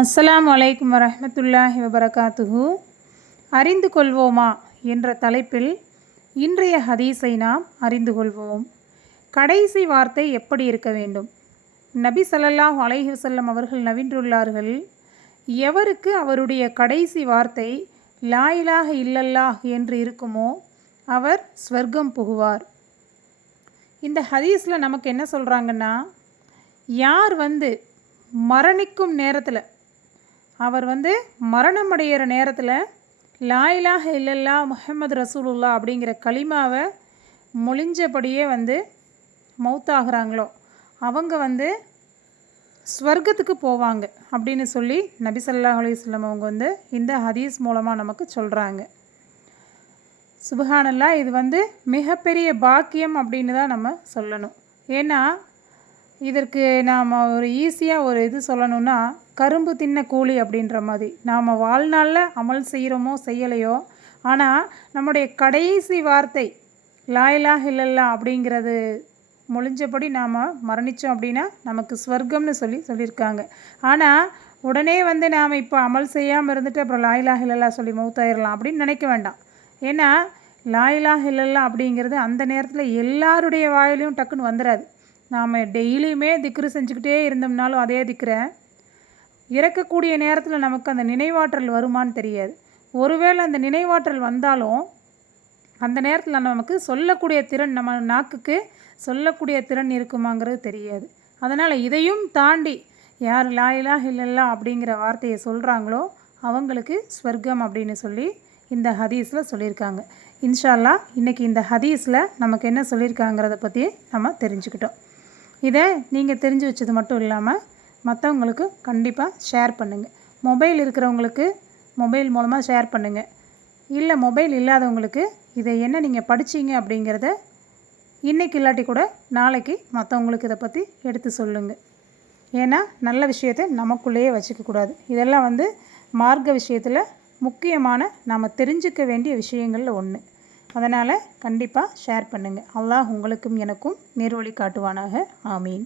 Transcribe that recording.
அஸ்ஸலாமு அலைக்கும் வரஹ்மத்துல்லாஹி வபரகாத்துஹு. அறிந்து கொள்வோமா என்ற தலைப்பில் இன்றைய ஹதீஸை நாம் அறிந்து கொள்வோம். கடைசி வார்த்தை எப்படி இருக்க வேண்டும்? நபி ஸல்லல்லாஹு அலைஹி வஸல்லம் அவர்கள் நவின்றுள்ளார்கள், எவருக்கு அவருடைய கடைசி வார்த்தை லா இலாஹ இல்லல்லாஹ் என்று இருக்குமோ அவர் ஸ்வர்க்கம் புகுவார். இந்த ஹதீஸில் நமக்கு என்ன சொல்கிறாங்கன்னா, யார் மரணிக்கும் நேரத்தில், அவர் மரணம் அடைகிற நேரத்தில் லா இலாஹ இல்லல்லாஹ் முஹம்மது ரசூலுல்லாஹ் அப்படிங்கிற கலிமாவை மொழிஞ்சபடியே மௌத்தாகிறாங்களோ அவங்க ஸ்வர்க்கத்துக்கு போவாங்க அப்படின்னு சொல்லி நபி ஸல்லல்லாஹு அலைஹி வஸல்லம் அவங்க இந்த ஹதீஸ் மூலமாக நமக்கு சொல்கிறாங்க. சுப்ஹானல்லாஹ், இது மிகப்பெரிய பாக்கியம் அப்படின்னு தான் நம்ம சொல்லணும். ஏன்னா இதற்கு நாம் ஒரு ஈஸியாக ஒரு இது சொல்லணுன்னா, கரும்பு தின்ன கூலி அப்படின்ற மாதிரி நாம் வாழ்நாளில் அமல் செய்கிறோமோ செய்யலையோ, ஆனால் நம்முடைய கடைசி வார்த்தை லா இலாஹ இல்லல்லாஹ் அப்படிங்கிறது மொழிஞ்சபடி நாம் மரணித்தோம் அப்படின்னா நமக்கு ஸ்வர்க்கம்னு சொல்லியிருக்காங்க. ஆனால் உடனே நாம் இப்போ அமல் செய்யாமல் இருந்துட்டு அப்புறம் லா இலாஹ இல்லல்லாஹ் சொல்லி மௌத்தாயிரலாம் அப்படின்னு நினைக்க வேண்டாம். ஏன்னா லா இலாஹ இல்லல்லாஹ் அப்படிங்கிறது அந்த நேரத்தில் எல்லாருடைய வாயிலையும் டக்குன்னு வந்துடாது. நாம் டெய்லியுமே திக்ரு செஞ்சுக்கிட்டே இருந்தோம்னாலும் அதே திக்ரை இறக்கக்கூடிய நேரத்தில் நமக்கு அந்த நினைவாற்றல் வருமானு தெரியாது. ஒருவேளை அந்த நினைவாற்றல் வந்தாலும் அந்த நேரத்தில் நமக்கு சொல்லக்கூடிய திறன், நம்ம நாக்குக்கு சொல்லக்கூடிய திறன் இருக்குமாங்கிறது தெரியாது. அதனால் இதையும் தாண்டி யார் லா இலாஹ இல்லல்லாஹ் அப்படிங்கிற வார்த்தையை சொல்கிறாங்களோ அவங்களுக்கு ஸ்வர்க்கம் அப்படின்னு சொல்லி இந்த ஹதீஸில் சொல்லியிருக்காங்க. இன்ஷா அல்லாஹ் இன்றைக்கி இந்த ஹதீஸில் நமக்கு என்ன சொல்லியிருக்காங்கிறத பற்றி நம்ம தெரிஞ்சுக்கிட்டோம். இதை நீங்கள் தெரிஞ்சு வச்சது மட்டும் இல்லாமல் மற்றவங்களுக்கு கண்டிப்பாக ஷேர் பண்ணுங்கள். மொபைல் இருக்கிறவங்களுக்கு மொபைல் மூலமாக ஷேர் பண்ணுங்கள். இல்லை மொபைல் இல்லாதவங்களுக்கு இதை என்ன நீங்கள் படித்தீங்க அப்படிங்கிறத இன்றைக்கி இல்லாட்டி கூட நாளைக்கு மற்றவங்களுக்கு இதை பற்றி எடுத்து சொல்லுங்கள். ஏன்னா நல்ல விஷயத்தை நமக்குள்ளேயே வச்சுக்கக்கூடாது. இதெல்லாம் மார்க்க விஷயத்தில் முக்கியமான நாம் தெரிஞ்சுக்க வேண்டிய விஷயங்களில் ஒன்று. அதனால் கண்டிப்பாக ஷேர் பண்ணுங்கள். அல்லாஹ் உங்களுக்கும் எனக்கும் நேர்வழி காட்டுவானாக. ஆமீன்.